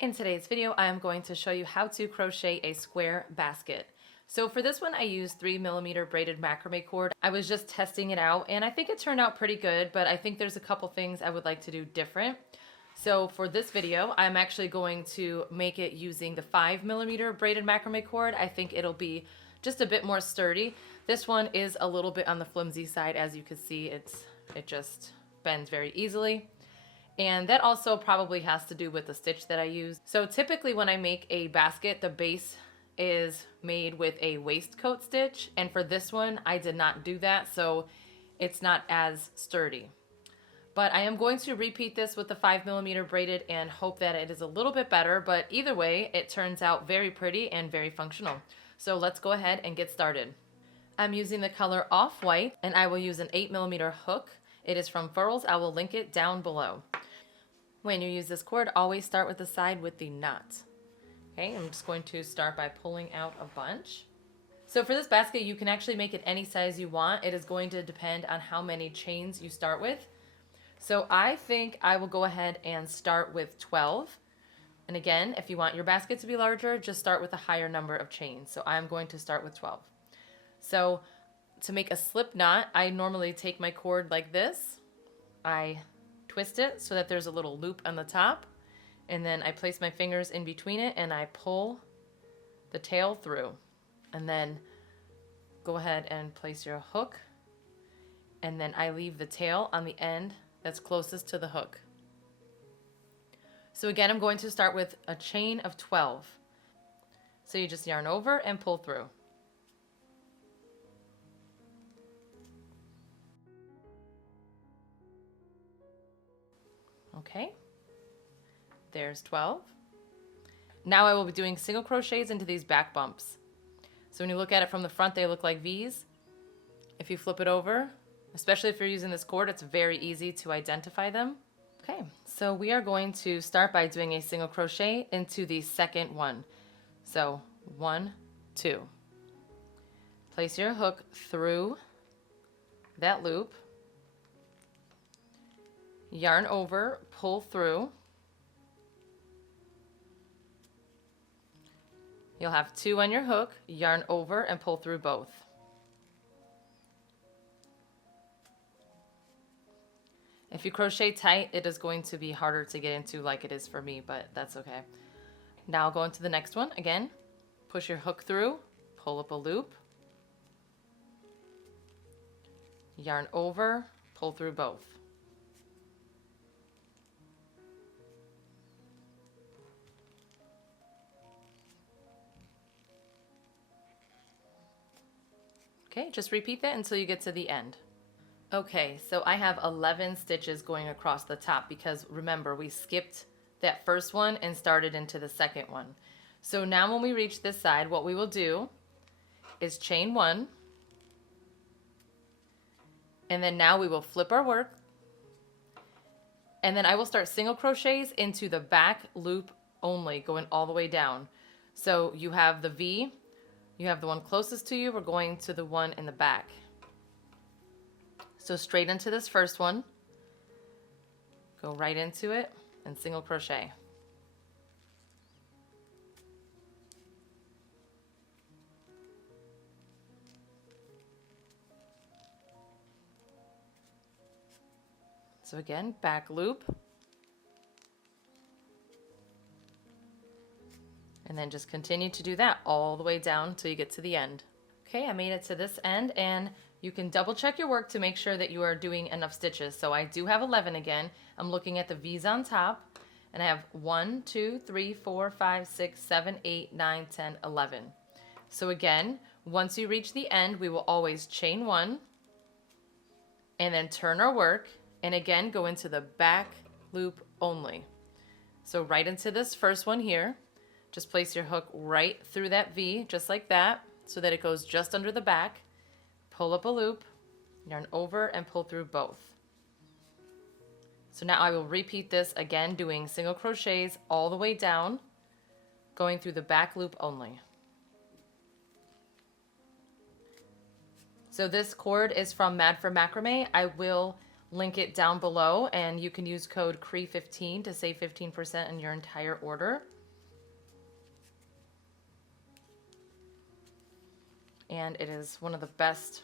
In today's video, I am going to show you how to crochet a square basket. So for this one, I used 3mm braided macrame cord. I was just testing it out and I think it turned out pretty good, but I think there's a couple things I would like to do different. So for this video, I'm actually going to make it using the 5mm braided macrame cord. I think it'll be just a bit more sturdy. This one is a little bit on the flimsy side. As you can see, it just bends very easily. And that also probably has to do with the stitch that I use. So typically when I make a basket, the base is made with a waistcoat stitch. And for this one, I did not do that, so it's not as sturdy. But I am going to repeat this with the 5mm braided and hope that it is a little bit better. But either way, it turns out very pretty and very functional. So let's go ahead and get started. I'm using the color Off-White and I will use an 8mm hook. It is from Furls. I will link it down below. When you use this cord, always start with the side with the knot. Okay, I'm just going to start by pulling out a bunch. So for this basket, you can actually make it any size you want. It is going to depend on how many chains you start with. So I think I will go ahead and start with 12. And again, if you want your basket to be larger, just start with a higher number of chains. So I'm going to start with 12. So to make a slip knot, I normally take my cord like this. I twist it so that there's a little loop on the top, and then I place my fingers in between it and I pull the tail through, and then go ahead and place your hook, and then I leave the tail on the end that's closest to the hook. So again, I'm going to start with a chain of 12. So you just yarn over and pull through. Okay, there's 12. Now I will be doing single crochets into these back bumps. So when you look at it from the front, they look like V's. If you flip it over, especially if you're using this cord, it's very easy to identify them. Okay, so we are going to start by doing a single crochet into the second one. So 1, 2. Place your hook through that loop. Yarn over, pull through. You'll have 2 on your hook, yarn over and pull through both. If you crochet tight, it is going to be harder to get into like it is for me, but that's okay. Now go into the next one. Again, push your hook through, pull up a loop, yarn over, pull through both. Okay, just repeat that until you get to the end. Okay, so I have 11 stitches going across the top because remember, we skipped that first one and started into the second one. So now when we reach this side, what we will do is chain 1, and then now we will flip our work, and then I will start single crochets into the back loop only, going all the way down. So you have the V, you have the one closest to you, we're going to the one in the back. So straight into this first one, go right into it and single crochet. So again, back loop. And then just continue to do that all the way down until you get to the end. Okay, I made it to this end, and you can double check your work to make sure that you are doing enough stitches. So I do have 11 again. I'm looking at the V's on top, and I have 1, 2, 3, 4, 5, 6, 7, 8, 9, 10, 11. So again, once you reach the end, we will always chain 1, and then turn our work, and again go into the back loop only. So right into this first one here. Just place your hook right through that V, just like that, so that it goes just under the back. Pull up a loop, yarn over, and pull through both. So now I will repeat this again, doing single crochets all the way down, going through the back loop only. So this cord is from Mad for Macrame. I will link it down below, and you can use code CRE15 to save 15% in your entire order. And it is one of the best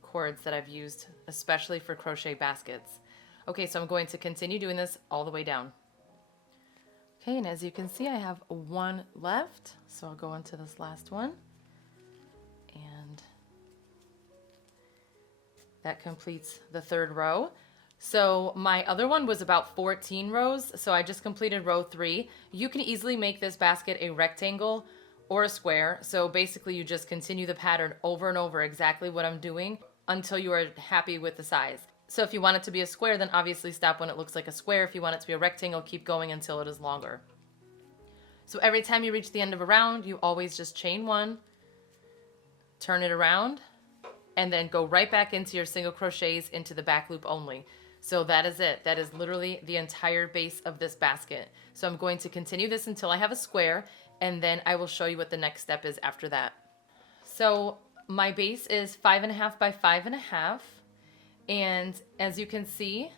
cords that I've used, especially for crochet baskets. Okay, so I'm going to continue doing this all the way down. Okay, and as you can see, I have one left, so I'll go into this last one. And that completes the third row. So my other one was about 14 rows, so I just completed row 3. You can easily make this basket a rectangle or a square. So basically you just continue the pattern over and over, exactly what I'm doing, until you are happy with the size. So if you want it to be a square, then obviously stop when it looks like a square. If you want it to be a rectangle, keep going until it is longer. So every time you reach the end of a round, you always just chain 1, turn it around, and then go right back into your single crochets into the back loop only. So that is it. That is literally the entire base of this basket. So I'm going to continue this until I have a square, and then I will show you what the next step is after that. So my base is 5.5 by 5.5, and as you can see,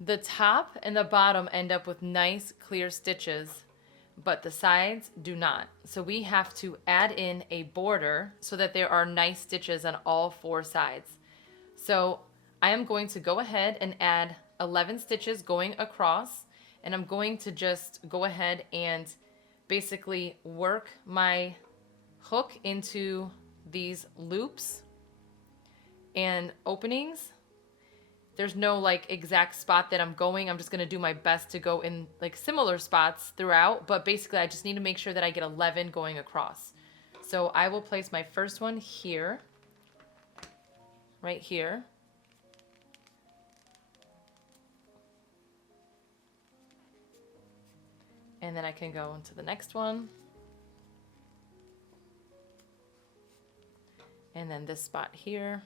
the top and the bottom end up with nice clear stitches, but the sides do not. So we have to add in a border so that there are nice stitches on all 4 sides. So I am going to go ahead and add 11 stitches going across, and I'm going to just go ahead and basically work my hook into these loops and openings. There's no like exact spot that I'm going. I'm just going to do my best to go in like similar spots throughout, but basically I just need to make sure that I get 11 going across. So I will place my first one here, right here. And then I can go into the next one. And then this spot here.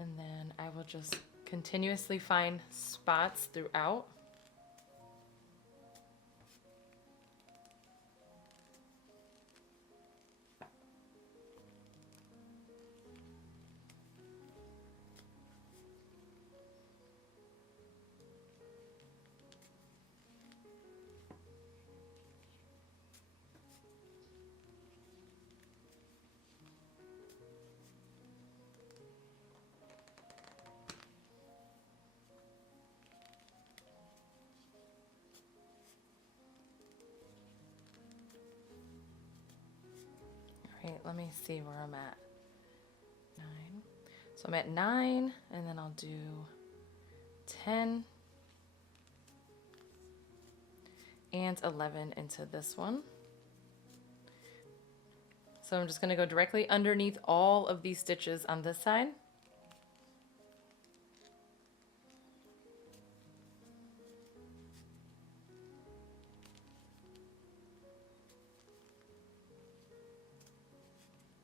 And then I will just continuously find spots throughout. Let me see where I'm at. 9. So I'm at 9, and then I'll do 10 and 11 into this one. So I'm just going to go directly underneath all of these stitches on this side.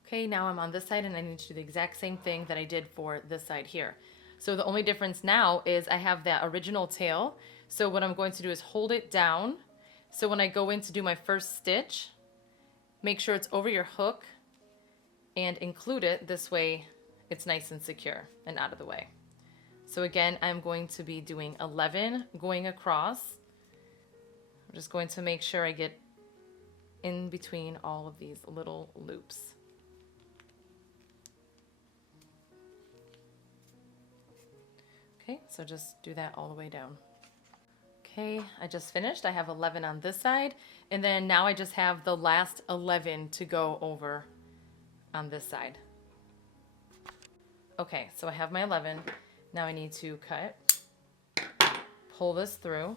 Okay, now I'm on this side and I need to do the exact same thing that I did for this side here. So the only difference now is I have that original tail. So what I'm going to do is hold it down. So when I go in to do my first stitch, make sure it's over your hook and include it. This way it's nice and secure and out of the way. So again, I'm going to be doing 11 going across. I'm just going to make sure I get in between all of these little loops. Okay, so just do that all the way down. Okay, I just finished. I have 11 on this side, and then now I just have the last 11 to go over on this side. Okay, so I have my 11. Now I need to cut, pull this through,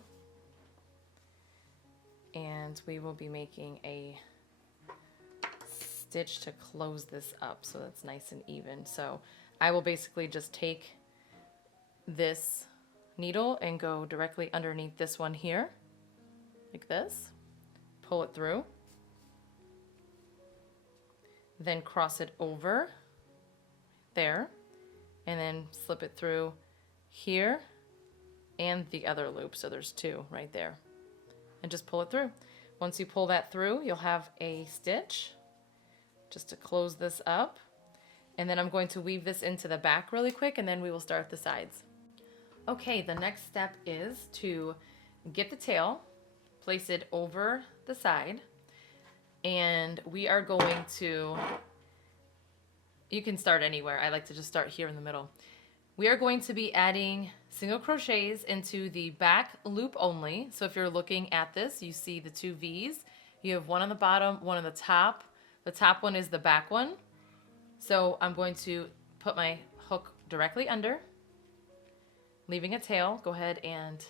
and we will be making a stitch to close this up so that's nice and even. So I will basically just take this needle and go directly underneath this one here, like this, pull it through, then cross it over there, and then slip it through here and the other loop. So there's 2 right there, and just pull it through. Once you pull that through, you'll have a stitch, just to close this up. And then I'm going to weave this into the back really quick, and then we will start the sides. Okay, the next step is to get the tail, place it over the side, and we are going to, you can start anywhere. I like to just start here in the middle. We are going to be adding single crochets into the back loop only. So if you're looking at this, you see the two V's. You have one on the bottom, one on the top. The top one is the back one. So I'm going to put my hook directly under, leaving a tail. Go ahead and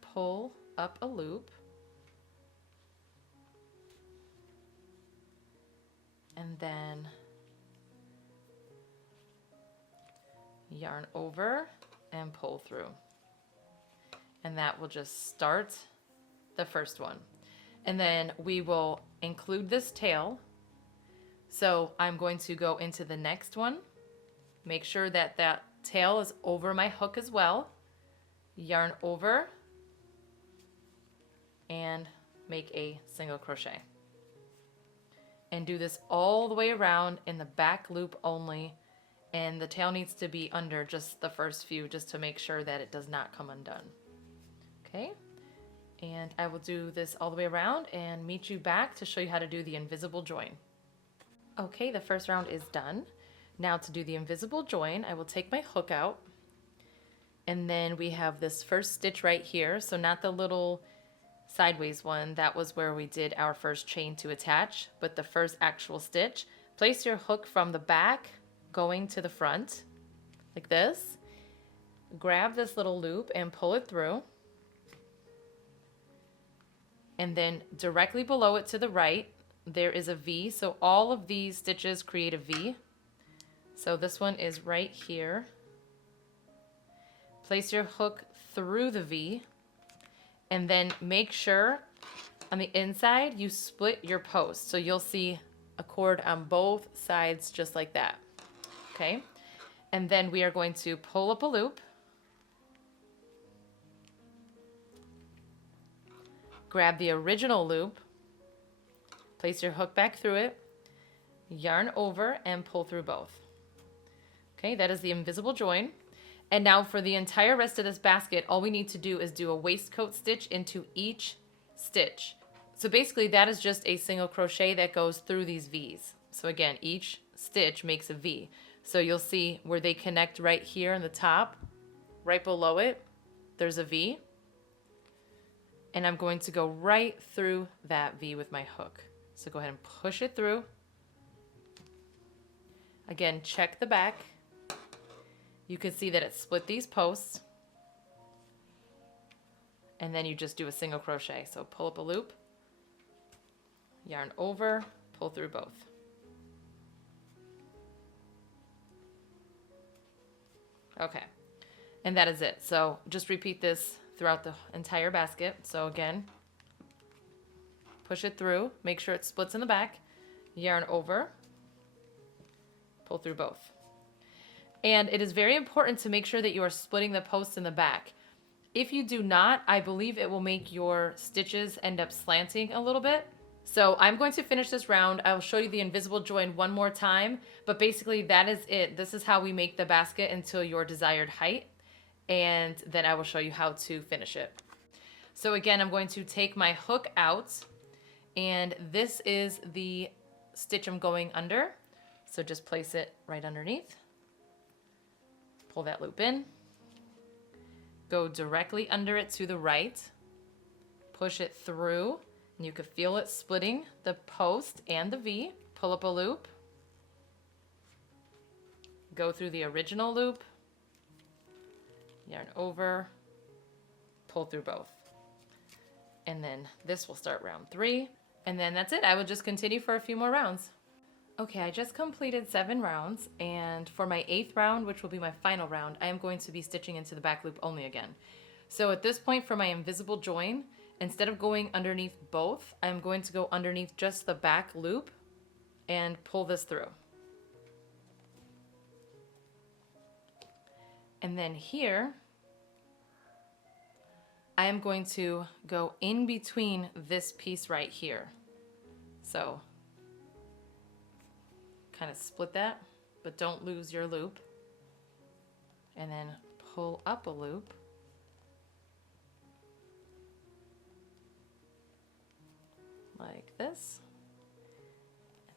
pull up a loop. And then yarn over and pull through. And that will just start the first one. And then we will include this tail. So I'm going to go into the next one. Make sure that that tail is over my hook as well. Yarn over and make a single crochet. And do this all the way around in the back loop only. And the tail needs to be under just the first few, just to make sure that it does not come undone. Okay, and I will do this all the way around and meet you back to show you how to do the invisible join. Okay, the first round is done. Now to do the invisible join, I will take my hook out, and then we have this first stitch right here. So not the little sideways one, that was where we did our first chain to attach, but the first actual stitch. Place your hook from the back going to the front like this. Grab this little loop and pull it through, and then directly below it to the right there is a V. So all of these stitches create a V. So this one is right here. Place your hook through the V, and then make sure on the inside you split your post. So you'll see a cord on both sides just like that. Okay, and then we are going to pull up a loop, grab the original loop, place your hook back through it, yarn over and pull through both. Okay, that is the invisible join. And now for the entire rest of this basket, all we need to do is do a waistcoat stitch into each stitch. So basically that is just a single crochet that goes through these V's. So again, each stitch makes a V. So you'll see where they connect right here on the top, right below it, there's a V. And I'm going to go right through that V with my hook. So go ahead and push it through. Again, check the back. You can see that it split these posts. And then you just do a single crochet. So pull up a loop, yarn over, pull through both. Okay, and that is it. So just repeat this throughout the entire basket. So again, push it through, make sure it splits in the back, yarn over, pull through both. And it is very important to make sure that you are splitting the posts in the back. If you do not, I believe it will make your stitches end up slanting a little bit. So I'm going to finish this round. I will show you the invisible join one more time, but basically that is it. This is how we make the basket until your desired height, and then I will show you how to finish it. So again, I'm going to take my hook out, and this is the stitch I'm going under. So just place it right underneath. Pull that loop in. Go directly under it to the right. Push it through. And you can feel it splitting the post and the V. Pull up a loop. Go through the original loop. Yarn over. Pull through both. And then this will start round 3. And then that's it. I will just continue for a few more rounds. Okay, I just completed 7 rounds, and for my 8th round, which will be my final round, I am going to be stitching into the back loop only again. So at this point for my invisible join, instead of going underneath both, I'm going to go underneath just the back loop and pull this through. And then here, I am going to go in between this piece right here. So kind of split that, but don't lose your loop. And then pull up a loop. Like this.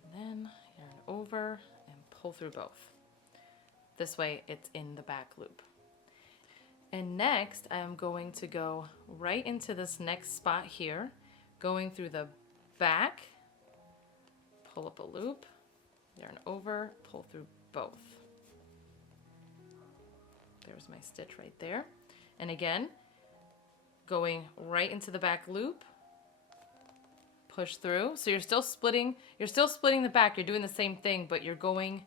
And then yarn over and pull through both. This way it's in the back loop. And next I'm going to go right into this next spot here, going through the back, pull up a loop, yarn over, pull through both. There's my stitch right there. And again, going right into the back loop, push through. So you're still splitting the back, you're doing the same thing, but you're going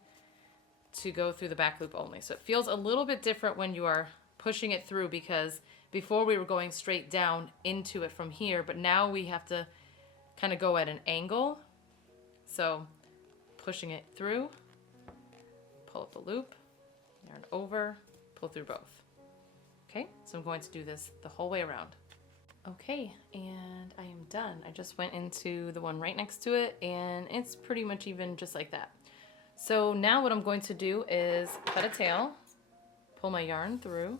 to go through the back loop only. So it feels a little bit different when you are pushing it through, because before we were going straight down into it from here, but now we have to kind of go at an angle. So pushing it through, pull up a loop, yarn over, pull through both. Okay, so I'm going to do this the whole way around. Okay, and I am done. I just went into the one right next to it, and it's pretty much even just like that. So now what I'm going to do is cut a tail, pull my yarn through,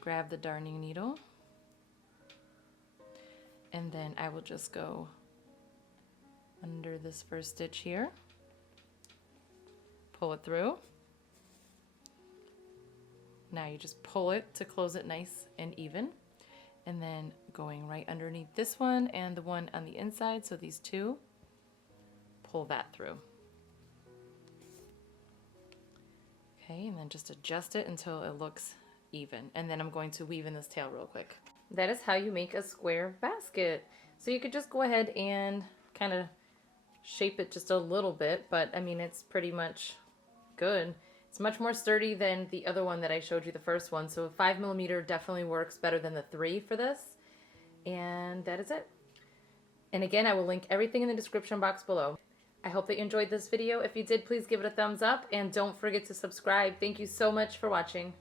grab the darning needle, and then I will just go under this first stitch here, pull it through. Now you just pull it to close it nice and even, and then going right underneath this one and the one on the inside, so these two, pull that through. Okay, and then just adjust it until it looks even, and then I'm going to weave in this tail real quick. That is how you make a square basket. So you could just go ahead and kind of shape it just a little bit, but I mean, it's pretty much good. It's much more sturdy than the other one that I showed you, the first one. So 5mm definitely works better than the 3 for this. And that is it. And again, I will link everything in the description box below. I hope that you enjoyed this video. If you did, please give it a thumbs up and don't forget to subscribe. Thank you so much for watching.